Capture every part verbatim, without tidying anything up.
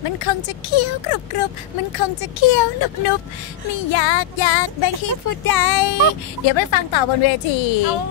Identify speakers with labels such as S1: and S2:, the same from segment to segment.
S1: มันคงจะเคี้ยวกรุบกรุบมันคงจะเคี้ยวหนุบหนุบไม่อยากอยากแบ่งให้ผู้ใดเดี๋ยวไปฟังต่อบนเวที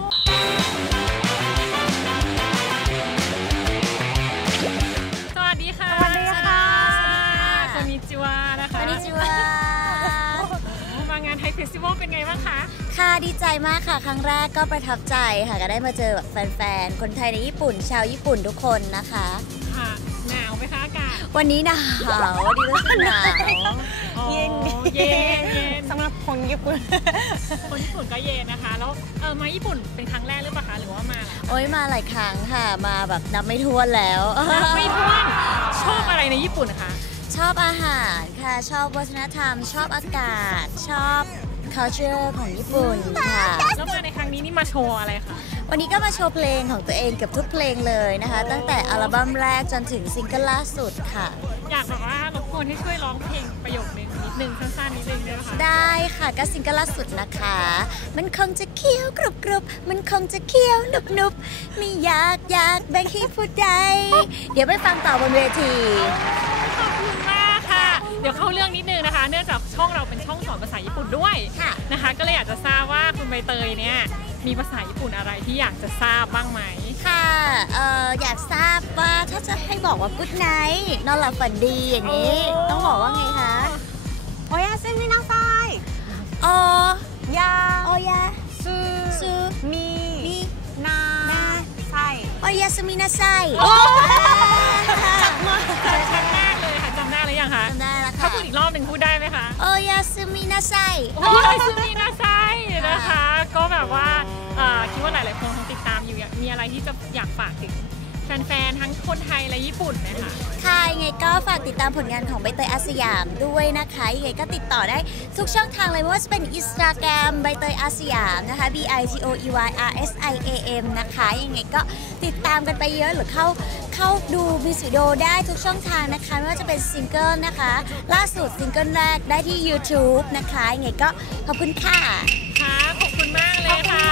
S2: สวัสดีค่ะสวัสดีค่ะคอนนิจิวะนะคะ
S1: คอนนิจิวะ
S2: มางานไทยเฟสติวัลเป็นไงบ้างคะ
S1: ค่ะดีใจมากค่ะครั้งแรกก็ประทับใจค่ะก็ได้มาเจอแบบแฟนๆคนไทยในญี่ปุ่นชาวญี่ปุ่นทุกคนนะคะ
S2: ค่ะหนาวไหมคะอากาศ
S1: วันนี้หนาววันนี้รู้สึกหนาว
S2: เย็นเย็น
S3: สำหรับคนญี่ปุ่น
S2: คนญี่ปุ่นก็เย็นนะคะแล้วเออมาญี่ปุ่นเป็นครั้งแรกหรือเปล่าคะหรือว่ามา
S1: โอ้ยมาหลายครั้งค่ะมาแบบนับไม่ถ้วนแล้ว
S2: นับไม่ถ้วนชอบอะไรในญี่ปุ่นคะ
S1: ชอบอาหารค่ะชอบวัฒนธรรมชอบอากาศชอบ culture ของญี่ปุ่นค่ะ
S2: แล้วมาในครั้งนี้นี่มาโชว์อะไรคะ
S1: วันนี้ก็มาโชว์เพลงของตัวเองเกือบทุกเพลงเลยนะคะตั้งแต่อัลบั้มแรกจนถึงซิงเกิลล่าสุดค่ะ
S2: อยากบอกว่ารบกวนให้ช่วยร้องเพลงประโยคนึงนิดนึงสั้นๆนิดนึงได้ไหมคะ
S1: ได้ค่ะก็ซิงเกิลล่าสุดนะคะมันคงจะเคี้ยวกรุบกรุบมันคงจะเคี้ยวหนุบหนุบไม่อยากอยากแบ่งให้ผู้ใดเดี๋ยวไปฟังต่อบนเวที
S2: ขอบคุณมากค่ะเดี๋ยวเข้าเรื่องนิดนึงนะคะเนื่องจากช่องเราเป็นช่องสอนภาษาญี่ปุ่นด้วยนะคะก็เลยอยากจะทราบว่าคุณใบเตยเนี่ยมีภาษาญี่ปุ่นอะไรที่อยากจะทราบบ้างไหม
S1: ค่ะเอ่ออยากทราบว่าถ้าจะให้บอกว่า Good night นอนหลับฝันดีอย่างนี้ต้องบอกว่าไงคะ
S3: โอยาซึมินาไซ
S1: โอย
S3: า
S1: โอยา
S3: ซู
S1: ซู
S3: มี
S1: มี
S3: นาไซ
S1: โอยาซึมินาไซ
S2: จำมาจำได้เลยค่ะจำได้หรือยังคะ
S1: จำได้แล้วค่ะ
S2: ถ้าพูดอีกรอบหนึ่งพูดได้ไหมคะ
S1: โอยาซึมินาไซ
S2: โอยาซึมินาไซนะคะก็แบบว่าคิดว่าหลายๆคนคงติดตามอยู่มีอะไรที่จะอยากฝากถึงแฟนๆทั้งคนไทยและญี่ปุ่นไหมคะ
S1: ค่ะยังไงก็ฝากติดตามผลงานของใบเตยอาสยามด้วยนะคะยังไงก็ติดต่อได้ทุกช่องทางเลยไม่ว่าจะเป็น Instagram ใบเตยอาสยามนะคะ B I T O E Y R S I A M นะคะยังไงก็ติดตามกันไปเยอะหรือเข้าเข้าดูมิวสิกวิดีโอได้ทุกช่องทางนะคะไม่ว่าจะเป็นซิงเกิลนะคะล่าสุดซิงเกิลแรกได้ที่ YouTube นะคะยังไงก็ขอบคุณค่ะ
S2: ค่ะขอบคุณมากเลยค่ะ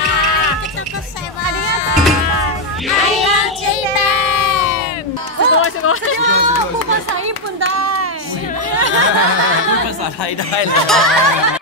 S1: I love Japan
S2: すごいすごい
S3: พูดภาษาญี่ปุ่นได้
S4: พูดภาษาไทยได้เลย